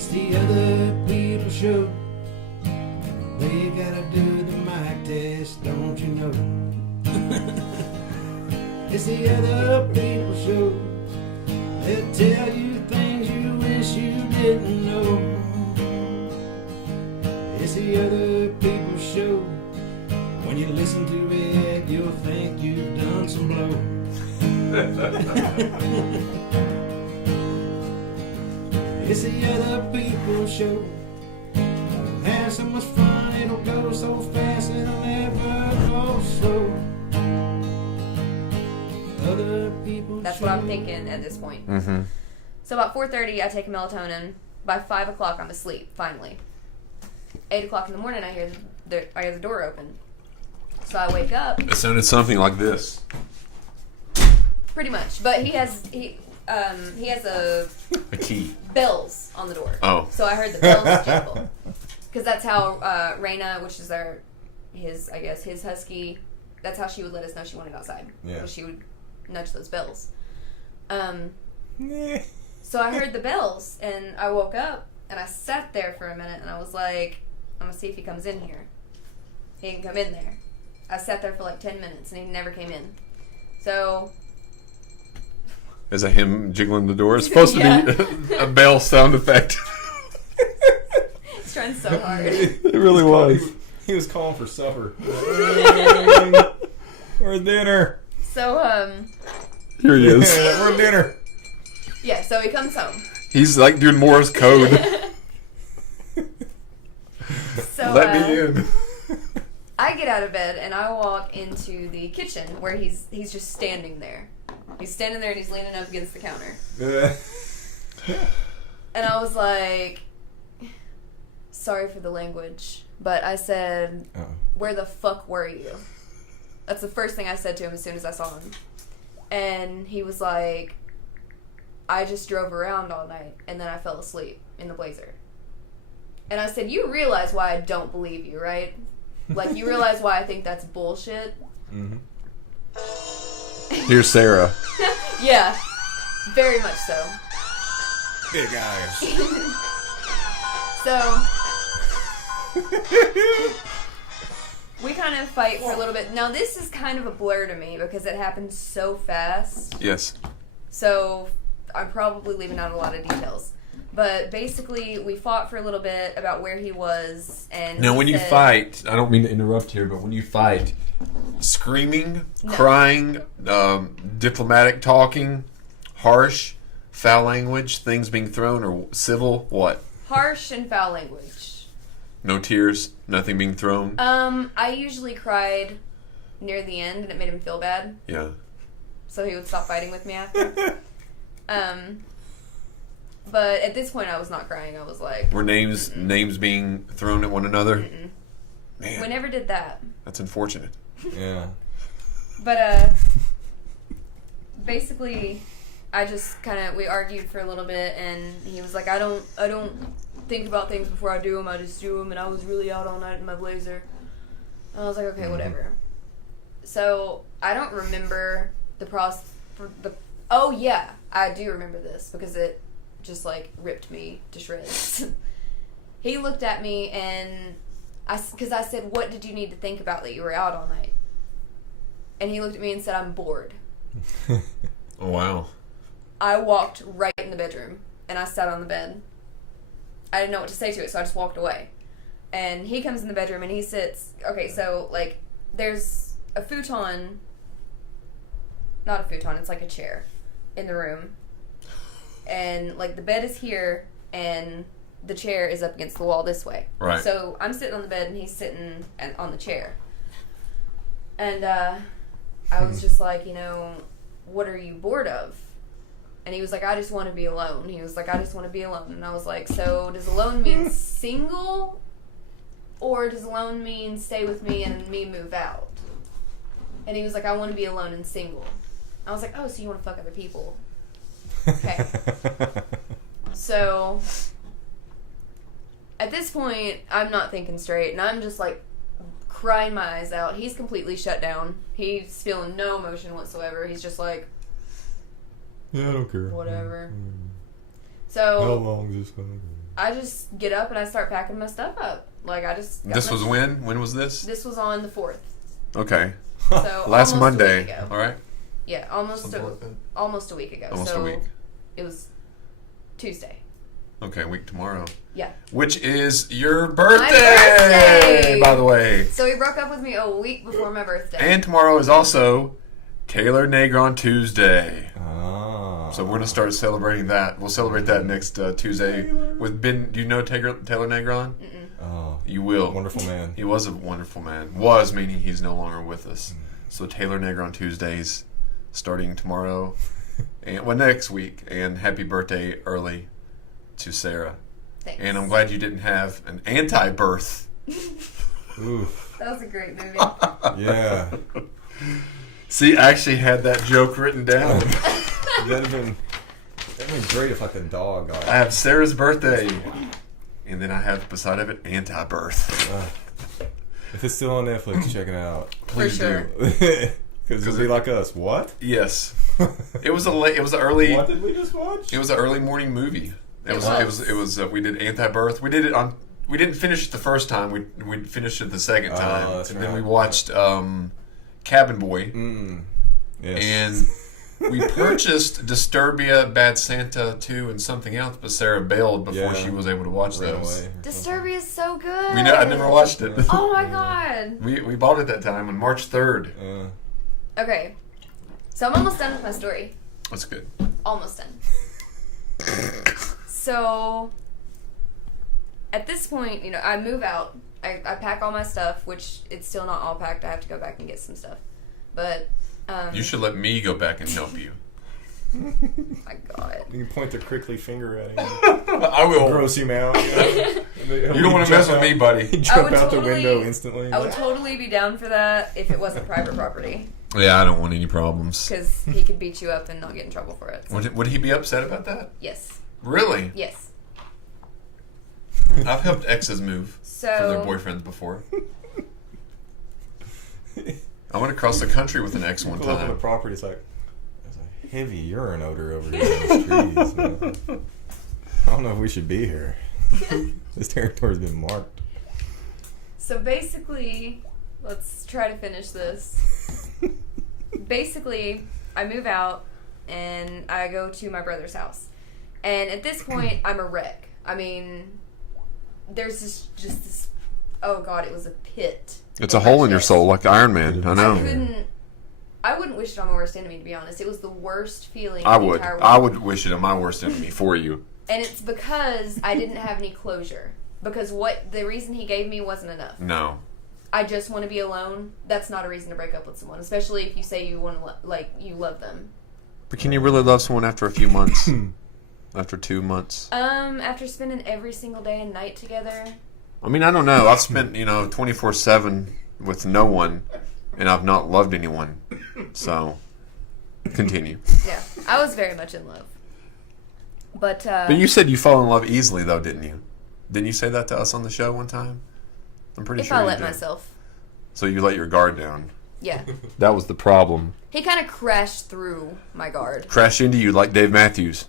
It's the other people show. They gotta do the mic test, don't you know? It's the other people show. They'll tell you things you wish you didn't know. It's the other people show. When you listen to it, you'll think you've done some blow. It's the other people show. Have so much fun, it'll go so fast, it'll never go slow. Other people That's show. what I'm thinking at this point. Mm-hmm. So about 4:30, I take a melatonin. By 5 o'clock, I'm asleep, finally. 8 o'clock in the morning, I hear the door open. So I wake up. It sounded something like this. Pretty much. But he has a key. bells on the door. Oh. So I heard the bells jingle. Because that's how Raina, which is his husky, that's how she would let us know she wanted outside. Yeah. So she would nudge those bells. So I heard the bells, and I woke up, and I sat there for a minute, and I was like, I'm going to see if he comes in here. He didn't come in there. I sat there for like 10 minutes, and he never came in. So... Is that him jiggling the door? It's supposed to be a bell sound effect. He's trying so hard. It really was. He was calling for supper. Or dinner. So, Here he is. We're dinner. yeah, so he comes home. He's like doing Morse code. So, Let me in. I get out of bed and I walk into the kitchen where he's just standing there. He's standing there and he's leaning up against the counter. And I was like, sorry for the language, but I said, where the fuck were you? That's the first thing I said to him as soon as I saw him. And he was like, I just drove around all night and then I fell asleep in the Blazer. And I said, you realize why I don't believe you, right? Like, you realize why I think that's bullshit? Mm-hmm. Here's Sarah. Yeah, very much so. Big eyes. So, we kind of fight for a little bit. Now, this is kind of a blur to me because it happened so fast. Yes. So, I'm probably leaving out a lot of details. But basically, we fought for a little bit about where he was. And Now, he when you said- fight, I don't mean to interrupt here, but when you fight, screaming, No. crying, diplomatic talking, harsh, foul language, things being thrown, or civil, what? Harsh and foul language. No tears, nothing being thrown? I usually cried near the end, and it made him feel bad. Yeah. So he would stop fighting with me after. But at this point, I was not crying. I was like... Were names being thrown at one another? Mm-mm. Man, We never did that. that's unfortunate. Yeah. But, basically, I just we argued for a little bit, and he was like, I don't think about things before I do them, I just do them, and I was really out all night in my Blazer. And I was like, okay, whatever. So, I don't remember oh yeah, I do remember this, because it just, ripped me to shreds. He looked at me, and because I said, what did you need to think about that you were out all night? And he looked at me and said, I'm bored. Oh, wow. I walked right in the bedroom, and I sat on the bed. I didn't know what to say to it, so I just walked away. And he comes in the bedroom, and he sits... Okay, so, there's a futon... Not a futon, it's like a chair in the room. And, the bed is here, and the chair is up against the wall this way. Right. So, I'm sitting on the bed, and he's sitting on the chair. And, I was just like, what are you bored of? And he was like, I just want to be alone. He was like, I just want to be alone. And I was like, so does alone mean single? Or does alone mean stay with me and me move out? And he was like, I want to be alone and single. I was like, oh, so you want to fuck other people? Okay. So, at this point, I'm not thinking straight. And I'm just crying my eyes out. He's completely shut down. He's feeling no emotion whatsoever. He's just like, Yeah, I don't care. whatever. How So long is this going to I just get up and I start packing my stuff up. Like, I just... This was when? When was this? This was on the 4th. Okay. So Last almost Monday. A week ago. All right. Yeah, almost Something like that. almost a week ago. Almost so a week. It was Tuesday. Okay, a week tomorrow. Yeah. Which is your birthday, birthday! by the way. So he broke up with me a week before my birthday. And tomorrow is also Taylor Negron Tuesday. Ah. So we're going to start celebrating that. We'll celebrate that next Tuesday with Ben. Do you know Taylor Negron? Oh, You will. wonderful man. He was a wonderful man. Was, meaning he's no longer with us. So Taylor Negron Tuesdays starting tomorrow. And next week. And happy birthday early to Sarah. Thanks. And I'm glad you didn't have an anti-birth. Oof. That was a great movie. Yeah. See, I actually had that joke written down. That'd have been great if like a dog got I have Sarah's birthday. And then I have beside of it anti-birth. If it's still on Netflix, check it out. Please sure. do. Because it'll be like us. What? Yes. It was an early. What did we just watch? It was an early morning movie. It was. We did anti-birth. We did it on. We didn't finish it the first time. We finished it the second time, that's and then we right. watched Cabin Boy, Yes. and we purchased Disturbia, Bad Santa 2, and something else. But Sarah bailed before Yeah. she was able to watch Ran those. away or something. Disturbia is so good. I never watched it. Oh my god. We bought it that time on March 3rd. Okay. So I'm almost done with my story. That's good. Almost done. So at this point, I move out. I pack all my stuff, which it's still not all packed. I have to go back and get some stuff. But You should let me go back and help you. my god. You can point the crinkly finger at him. I will. Gross him out. You don't want to mess with me, buddy. He'd jump would out the totally- window instantly. I would totally be down for that if it wasn't private property, Yeah, I don't want any problems. because he could beat you up and not get in trouble for it. So, Would he be upset about that? yes. Really? Yes. I've helped exes move So from their boyfriends before. I went across the country with an ex one Pull up on the time. property, it's like, there's a heavy urine odor over here in the trees. Man. I don't know if we should be here. This territory's been marked. So basically, let's try to finish this. Basically, I move out and I go to my brother's house. And at this point, I'm a wreck. I mean, there's just this, oh god, it was a pit. It's a hole in your soul, like Iron Man. I know. I wouldn't wish it on my worst enemy, to be honest. It was the worst feeling I in the would. entire world. I would wish it on my worst enemy for you. And it's because I didn't have any closure. Because the reason he gave me wasn't enough. No. I just want to be alone. That's not a reason to break up with someone, especially if you say you want to, you love them. But can you really love someone after a few months? After 2 months? After spending every single day and night together. I mean, I don't know. I've spent, 24/7 with no one, and I've not loved anyone. So, continue. Yeah, I was very much in love. But you said you fall in love easily, though, didn't you? Didn't you say that to us on the show one time? I'm pretty if sure I you let did. myself. So you let your guard down. Yeah. That was the problem. He kind of crashed through my guard. Crash into you like Dave Matthews.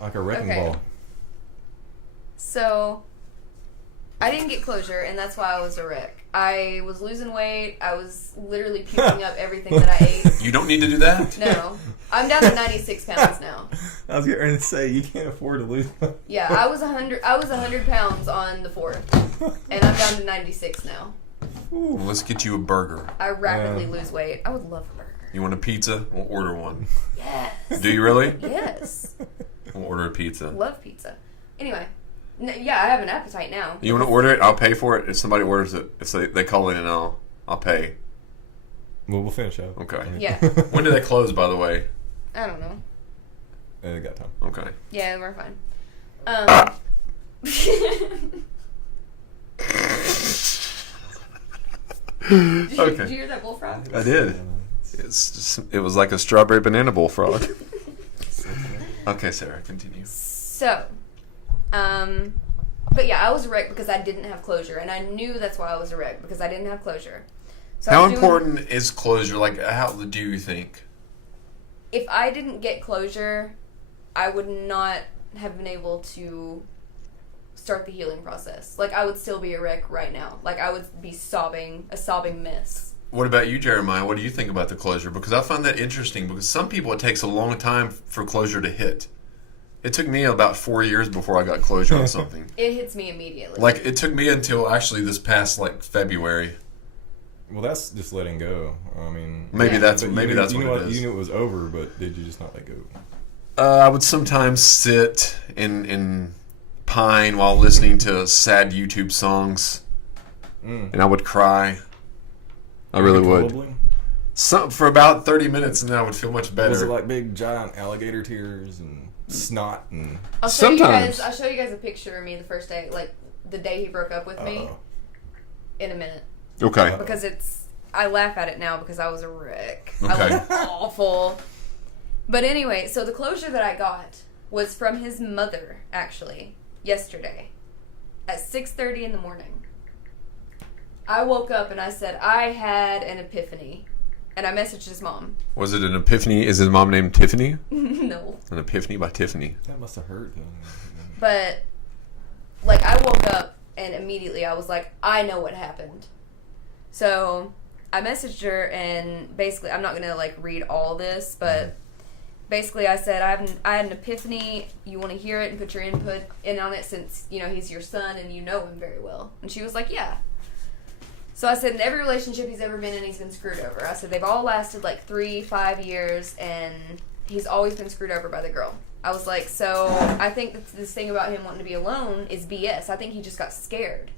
Like a wrecking Okay. ball. So, I didn't get closure, and that's why I was a wreck. I was losing weight. I was literally puking up everything that I ate. You don't need to do that. No. I'm down to 96 pounds now. I was getting ready to say, you can't afford to lose. Yeah, I was 100 pounds on the 4th, and I'm down to 96 now. Well, let's get you a burger. I rapidly lose weight. I would love a burger. You want a pizza? We'll order one. Yes. Do you really? Yes. We'll order a pizza. Love pizza. Anyway, yeah, I have an appetite now. You want to order it? I'll pay for it. If somebody orders it, if they call in, and I'll pay. Well, we'll finish up. Okay. Yeah. When do they close, by the way? I don't know. They got time. Okay. Yeah, we're fine. Did you hear that bullfrog? I did. It was like a strawberry banana bullfrog. Okay, Sarah, continue. So, but yeah, I was a wreck because I didn't have closure, and I knew that's why I was a wreck, because I didn't have closure. So I How was doing- important is closure? Like, how do you think? if I didn't get closure, I would not have been able to start the healing process. Like, I would still be a wreck right now. Like, I would be sobbing, a sobbing mess. What about you, Jeremiah? What do you think about the closure? Because I find that interesting, because some people, it takes a long time for closure to hit. It took me about 4 years before I got closure on something. It hits me immediately. Like, it took me until actually this past, like, February. Well, that's just letting go. I mean, Maybe that's but maybe that's what it is. You knew it was over, but did you just not let go? I would sometimes sit in pine while listening to sad YouTube songs, and I would cry. I really would. For about 30 minutes, and then I would feel much better. Was it like big, giant alligator tears and snot and? I'll show you guys a picture of me the first day, like the day he broke up with me. In a minute. Okay. Because I laugh at it now because I was a wreck. Okay. I was awful. But anyway, so the closure that I got was from his mother, actually, yesterday at 6:30 in the morning. I woke up and I said, I had an epiphany. And I messaged his mom. Was it an epiphany? Is his mom named Tiffany? No. An epiphany by Tiffany. That must have hurt. But, like, I woke up and immediately I was like, I know what happened. So I messaged her and basically, I'm not going to, like, read all this, but basically I said, I had an epiphany. You want to hear it and put your input in on it since, you know, he's your son and you know him very well. And she was like, yeah. So I said, in every relationship he's ever been in, he's been screwed over. I said, they've all lasted like 3-5 years, and he's always been screwed over by the girl. I was like, so I think that this thing about him wanting to be alone is BS. I think he just got scared.